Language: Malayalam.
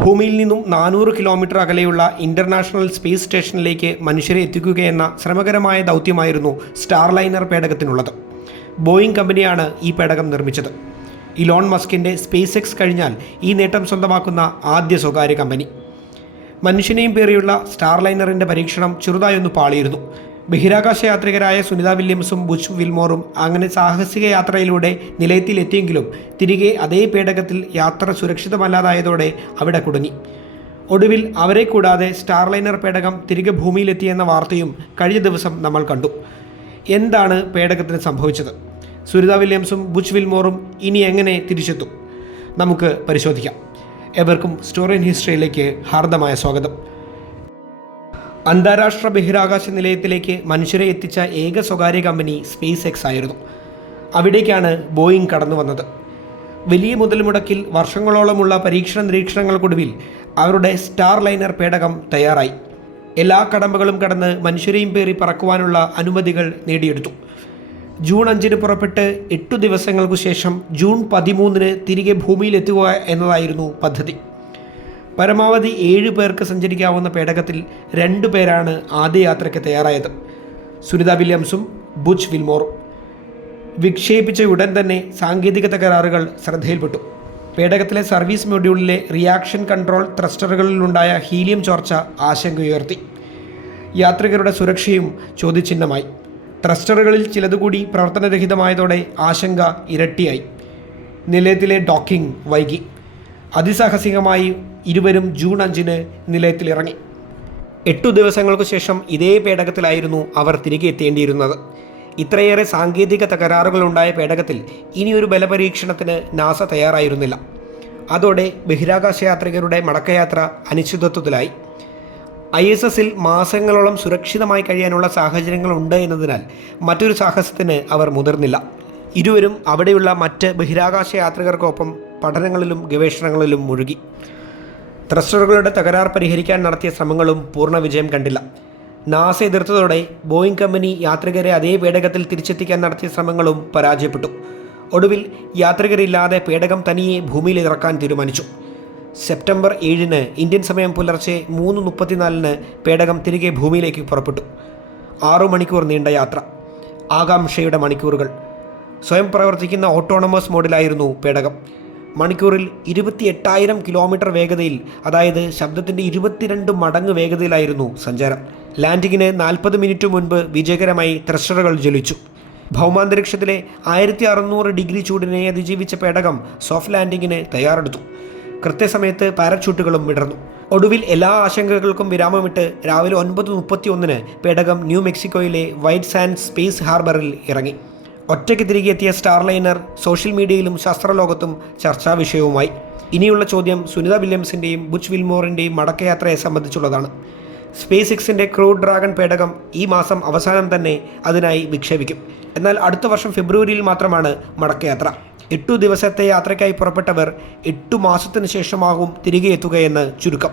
ഭൂമിയിൽ നിന്നും 400 കിലോമീറ്റർ അകലെയുള്ള ഇൻ്റർനാഷണൽ സ്പേസ് സ്റ്റേഷനിലേക്ക് മനുഷ്യരെ എത്തിക്കുകയെന്ന ശ്രമകരമായ ദൗത്യമായിരുന്നു സ്റ്റാർലൈനർ പേടകത്തിനുള്ളത്. ബോയിങ് കമ്പനിയാണ് ഈ പേടകം നിർമ്മിച്ചത്. ഇലോൺ മസ്കിൻ്റെ സ്പേസ് എക്സ് കഴിഞ്ഞാൽ ഈ നേട്ടം സ്വന്തമാക്കുന്ന ആദ്യ സ്വകാര്യ കമ്പനി. മനുഷ്യനെയും പേറിയുള്ള സ്റ്റാർലൈനറിൻ്റെ പരീക്ഷണം ചെറുതായൊന്ന് പാളിയിരുന്നു. ബഹിരാകാശ യാത്രികരായ സുനിത വില്യംസും ബുച്ച് വിൽമോറും അങ്ങനെ സാഹസിക യാത്രയിലൂടെ നിലയത്തിലെത്തിയെങ്കിലും തിരികെ അതേ പേടകത്തിൽ യാത്ര സുരക്ഷിതമല്ലാതായതോടെ അവിടെ കുടുങ്ങി. ഒടുവിൽ അവരെ കൂടാതെ സ്റ്റാർലൈനർ പേടകം തിരികെ ഭൂമിയിലെത്തിയെന്ന വാർത്തയും കഴിഞ്ഞ ദിവസം നമ്മൾ കണ്ടു. എന്താണ് പേടകത്തിന് സംഭവിച്ചത്? സുനിത വില്യംസും ബുച്ച് വിൽമോറും ഇനി എങ്ങനെ തിരിച്ചെത്തും? നമുക്ക് പരിശോധിക്കാം. എവർക്കും സ്റ്റോറി ഇൻ ഹിസ്റ്ററിയിലേക്ക് ഹാർദമായ സ്വാഗതം. അന്താരാഷ്ട്ര ബഹിരാകാശ നിലയത്തിലേക്ക് മനുഷ്യരെ എത്തിച്ച ഏക സ്വകാര്യ കമ്പനി സ്പേസ് എക്സ് ആയിരുന്നു. അവിടേക്കാണ് ബോയിങ് കടന്നു വന്നത്. വലിയ മുതൽ മുടക്കിൽ വർഷങ്ങളോളമുള്ള പരീക്ഷണ നിരീക്ഷണങ്ങൾക്കൊടുവിൽ അവരുടെ സ്റ്റാർലൈനർ പേടകം തയ്യാറായി. എല്ലാ കടമ്പകളും കടന്ന് മനുഷ്യരെയും പേറി പറക്കുവാനുള്ള അനുമതികൾ നേടിയെടുത്തു. ജൂൺ 5 പുറപ്പെട്ട് 8 ദിവസങ്ങൾക്കു ശേഷം ജൂൺ 13 തിരികെ ഭൂമിയിലെത്തുക എന്നതായിരുന്നു പദ്ധതി. പരമാവധി 7 പേർക്ക് സഞ്ചരിക്കാവുന്ന പേടകത്തിൽ 2 പേരാണ് ആദ്യ യാത്രയ്ക്ക് തയ്യാറായത്, സുനിത വില്യംസും ബുച്ച് വിൽമോറും. വിക്ഷേപിച്ച ഉടൻ തന്നെ സാങ്കേതിക തകരാറുകൾ ശ്രദ്ധയിൽപ്പെട്ടു. പേടകത്തിലെ സർവീസ് മൊഡ്യൂളിലെ റിയാക്ഷൻ കൺട്രോൾ ത്രസ്റ്ററുകളിലുണ്ടായ ഹീലിയം ചോർച്ച ആശങ്കയുയർത്തി. യാത്രികരുടെ സുരക്ഷയും ചോദ്യചിഹ്നമായി. ത്രസ്റ്ററുകളിൽ ചിലതുകൂടി പ്രവർത്തനരഹിതമായതോടെ ആശങ്ക ഇരട്ടിയായി. നിലയത്തിലെ ഡോക്കിംഗ് വൈകി. അതിസാഹസികമായി ഇരുവരും ജൂൺ 5 നിലയത്തിലിറങ്ങി. 8 ദിവസങ്ങൾക്കു ശേഷം ഇതേ പേടകത്തിലായിരുന്നു അവർ തിരികെ എത്തേണ്ടിയിരുന്നത്. ഇത്രയേറെ സാങ്കേതിക തകരാറുകളുണ്ടായ പേടകത്തിൽ ഇനിയൊരു ബലപരീക്ഷണത്തിന് നാസ തയ്യാറായിരുന്നില്ല. അതോടെ ബഹിരാകാശ യാത്രികരുടെ മടക്കയാത്ര അനിശ്ചിതത്വത്തിലായി. ISSൽ മാസങ്ങളോളം സുരക്ഷിതമായി കഴിയാനുള്ള സാഹചര്യങ്ങളുണ്ട് എന്നതിനാൽ മറ്റൊരു സാഹസത്തിന് അവർ മുതിർന്നില്ല. ഇരുവരും അവിടെയുള്ള മറ്റ് ബഹിരാകാശ യാത്രികർക്കൊപ്പം പഠനങ്ങളിലും ഗവേഷണങ്ങളിലും മുഴുകി. ത്രസ്റ്ററുകളുടെ തകരാർ പരിഹരിക്കാൻ നടത്തിയ ശ്രമങ്ങളും പൂർണ്ണ വിജയം കണ്ടില്ല. നാസ എതിർത്തതോടെ ബോയിങ് കമ്പനി യാത്രികരെ അതേ പേടകത്തിൽ തിരിച്ചെത്തിക്കാൻ നടത്തിയ ശ്രമങ്ങളും പരാജയപ്പെട്ടു. ഒടുവിൽ യാത്രികരില്ലാതെ പേടകം തനിയെ ഭൂമിയിൽ ഇറക്കാൻ തീരുമാനിച്ചു. സെപ്റ്റംബർ 7 ഇന്ത്യൻ സമയം പുലർച്ചെ 3:34 പേടകം തിരികെ ഭൂമിയിലേക്ക് പുറപ്പെട്ടു. 6 മണിക്കൂർ നീണ്ട യാത്ര, ആകാംക്ഷയുടെ മണിക്കൂറുകൾ. സ്വയം പ്രവർത്തിക്കുന്ന ഓട്ടോണമസ് മോഡിലായിരുന്നു പേടകം. മണിക്കൂറിൽ 28,000 കിലോമീറ്റർ വേഗതയിൽ, അതായത് ശബ്ദത്തിൻ്റെ 22 മടങ്ങ് വേഗതയിലായിരുന്നു സഞ്ചാരം. ലാൻഡിങ്ങിന് 40 മിനിറ്റ് മുൻപ് വിജയകരമായി ത്രസ്റ്ററുകൾ ജ്വലിച്ചു. ഭൗമാന്തരീക്ഷത്തിലെ 1600 ഡിഗ്രി ചൂടിനെ അതിജീവിച്ച പേടകം സോഫ്റ്റ് ലാൻഡിങ്ങിന് തയ്യാറെടുത്തു. കൃത്യസമയത്ത് പാരച്യൂട്ടുകളും വിടർന്നു. ഒടുവിൽ എല്ലാ ആശങ്കകൾക്കും വിരാമമിട്ട് രാവിലെ 9:31 പേടകം ന്യൂ മെക്സിക്കോയിലെ വൈറ്റ് സാൻഡ് സ്പേസ് ഹാർബറിൽ ഇറങ്ങി. ഒറ്റയ്ക്ക് തിരികെ എത്തിയ സ്റ്റാർലൈനർ സോഷ്യൽ മീഡിയയിലും ശാസ്ത്രലോകത്തും ചർച്ചാ വിഷയവുമായി. ഇനിയുള്ള ചോദ്യം സുനിത വില്യംസിൻ്റെയും ബുച്ച് വിൽമോറിൻ്റെയും മടക്കയാത്രയെ സംബന്ധിച്ചുള്ളതാണ്. സ്പേസ് എക്സിൻ്റെ ക്രൂ ഡ്രാഗൺ പേടകം ഈ മാസം അവസാനം തന്നെ അതിനായി വിക്ഷേപിക്കും. എന്നാൽ അടുത്ത വർഷം ഫെബ്രുവരിയിൽ മാത്രമാണ് മടക്കയാത്ര. 8 ദിവസത്തെ യാത്രയ്ക്കായി പുറപ്പെട്ടവർ 8 മാസത്തിന് ശേഷമാകും തിരികെ എത്തുകയെന്ന് ചുരുക്കം.